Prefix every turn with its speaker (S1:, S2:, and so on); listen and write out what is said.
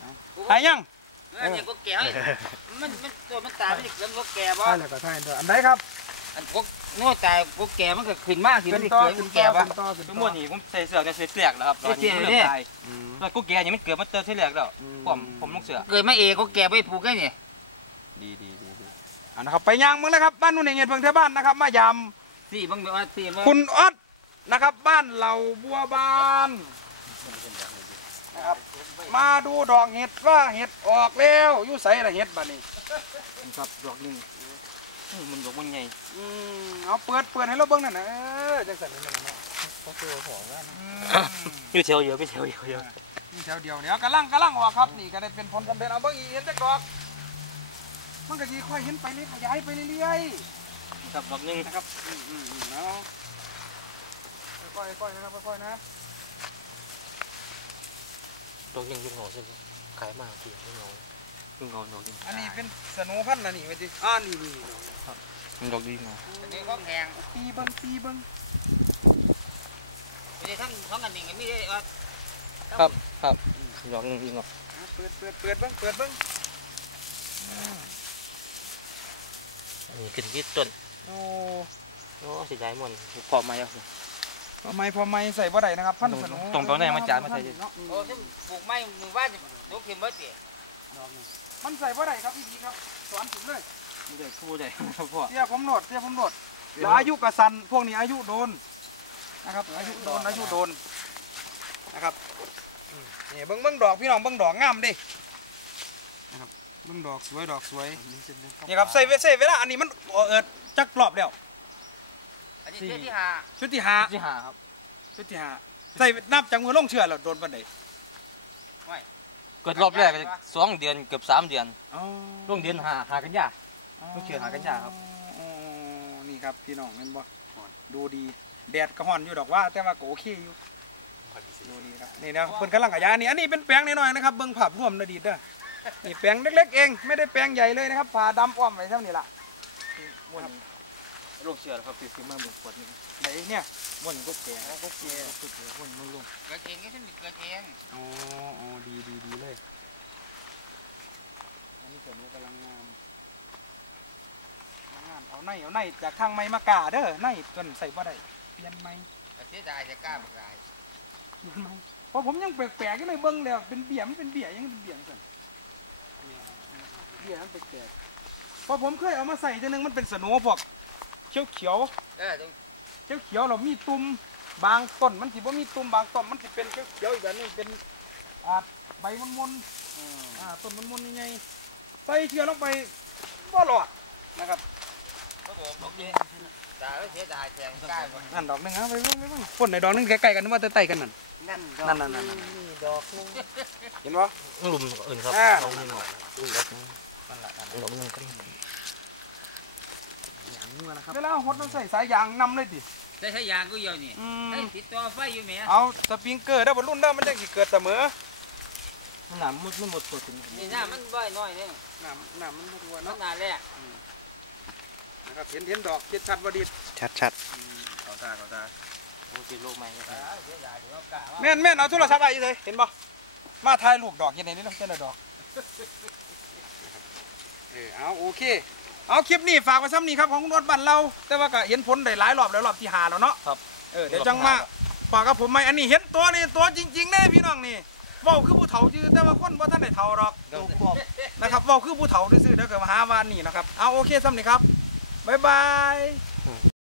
S1: หายยัง
S2: เนี่ยก็แก่มันตัวมันตายไม่ได้แล้วก็แก่บ่
S1: ใช่เลยก็ใช่ตัวอันใดครับ
S2: อันพวกง้อตายพวกแก่มันก็ขึ้นมากสิมันเกิดมันแก่บ่
S3: ทั้งหมดนี่ผมใส่เสื้อกันใส่เสื้อแล้วครับตอนนี้มันเริ่มตายแล้วกูแก่ยังไม่เกิดมาเติมเสื้อแล้วผมลงเสื้อ
S2: เกิดมาเอก็แก่ไปผูกได้เนี่ย
S3: ดี
S1: นะครับไปย่างมึงนะครับบ้านนุ่นเงี้ยเพิ่งเทบ้านนะครับมายำ
S2: สี่บางว่าสี่
S1: คุณออดนะครับบ้านเหล่าบัวบานนะครับมาดูดอกเห็ดว่าเห็ดออกแล้วอยู่ใส่ละเห็ดบ้านนี้
S3: ครับดอกนึงมันดอกมันใหญ่
S1: เอาเปิดให้เราเบิ้งหน่อยนะจังสันนี่มันเนาะเขาตัวผอมแล้ว
S3: อยู่แถวเยอะไม่แถวเยอะ
S1: นี่แถวเดียวเนี่ยกำลังออกครับนี่ก็ได้เป็นผลสำเร็จเอาเบิ้งอีเห็นแต่ดอกมันก็ดีค่อยเห็นไปเรื่อยขยายไปเรื่อย
S3: ครับดอกนึง
S1: นะครับเนาะค่อยนะครับค่อยนะ
S3: ดอกนึงยุ่งเหงาใช่ไหมขายมากทียุ่งเหงาดอกนึง
S1: อันนี้เป็นสโนพันธุ์นะนี่ไปดินี่
S3: ดอกดีเหงา
S2: อันนี้ของแพง
S1: ตีเบิ้ง
S2: ไม่ได้ทั้งกันหนึ่งไม่ได้
S3: ครับดอกนึงดีเหงา
S1: เปิดเบิ้ง
S3: อันนี้ขึ้นที่ต้นโอ้เสียดายหมดพอไหมอ่ะ
S1: พอไม่ใส่บ่ได้นะครับพันธุ์สโน
S3: ตรงไหนมาจานมาใส่
S2: โอ้ที่ปลูกไม้มือว่าจะลูกเข็มบ่เสีย
S1: มันใส่บ่ได้ครับพี่ดีครับสอนผมเลย
S3: ไม่ได้พูดได้ครับพ่อ
S1: เตี้ยผมโหนดแล้วอายุกระสันพวกนี้อายุโดนนะครับอายุโดนนะครับนี่เบิ้งดอกพี่น้องเบิ้งดอกงามดินะครับเบิ้งดอกสวยนี่ครับใส่เวลาอันนี้มันจักรอบแล้ว
S2: อันนี้ชุดที่
S1: 5ครับชุดที่5ใส่นับจากมือลงเชื่อแล้วโดนปันใด
S3: เกิดรอบแรก2 เดือนเกือบ3 เดือนลงเดือนหากันยาลงเชื่อหากันยาครับ
S1: นี่ครับพี่น้องเห็นบ่ดูดีแดดกระห่อนอยู่ดอกว่าแต่ว่าก็โอเคอยู่ดูดีครับนี่นะเป็นกำลังขยายนี่อันนี้เป็นแปลงน้อยๆนะครับเบิ้งภาพรวมอดีตนะนี่แปลงเล็กๆเองไม่ได้แปลงใหญ่เลยนะครับผ่าดำอ้อมไว้เท่านี้ล่ะ
S3: ลงเชื่อครับซื้อมา1 ขวดนี่
S1: ไหนเนี่ย
S3: ม่วนก็แก่ม่วนลง
S2: เกิดเองก็ฉันเกิดเอง
S1: อ๋อดีเลยอันนี้ตัวนู้กำลังงามเอาในจากทางไม้มากาเด้อในจนใส่บ่ได้เปลี่ยนไม้
S2: เสียดายจะกล้าบอกได้
S1: เปลี่ยนไม้เพราะผมยังแปลกๆก็เลยเบิ้งแล้วเป็นเบี้ยมันเป็นเบี้ยยังเป็นเบี้ยกันเบี้ยมันแปลกพอผมเคยเอามาใส่ทีนึงมันเป็นสโนว์พวกเขียวเรามีตุ่มบางต้นมันสิบ่มีตุ่มบางต้นมันสิเป็นเขียวอีกแบบนึงเป็นใบมนต้นมนยังไงใส่เชื้อลงไปบ่หลอดนะครับ
S2: เสียดายแทงกล้า
S1: นั่นดอกนึงไปเบิ่งพ่นในดอกนึงใกล้ๆกันนึกว่าจะไต่กันนั่น
S2: ดอกนึง
S1: เห็นปะ
S3: หลุมอื่นครับดอกนึงดอกนึงก็
S1: เวลาหดต้องใส่สายยางนำเลยดิ
S2: ใส่สายยางก็เยอะนี่ติดต่อไฟอยู่ไหม
S1: เอาสปริงเกอร์ได้บนรุ่นได้มันจะเกิดเสมอ
S3: น้ำมันหมดตัวถึง
S2: นี่น้ำมันบ่อยน้อยเนี่ย
S1: น้ำมันรัวเนาะ
S2: น้ำแรก
S1: นะครับเห็นดอกชัดวดี
S3: ชัด
S1: เอาตา
S3: โอ้ติดโรคไหม
S1: แม่นเอาโทรศัพท์ไปเลยเห็นปะมาถ่ายรูปดอกยังไงนี่ต้องเจ้าดอกเอาโอเคเอาคลิปนี้ฝากไว้ซ้ำนี้ครับของคุณรถบ้านเราแต่ว่าก็เห็นผลได้หลายรอบแล้วรอบที่5แล้วเนาะ
S3: ครับ
S1: เดี๋ยวจังมาฝากกับผมไหมอันนี้เห็นตัวนี่ตัวจริงๆแน่พี่น้องนี่ว่าวคือผู้เฒ่าจื้อแต่ว่าคนว่าท่านได้เฒ่าหรอกนะครับว่าวคือผู้เฒ่าซื่อเดี๋ยวเกิดมาหาวานนี่นะครับเอาโอเคซ้ำนี้ครับบ๊ายบาย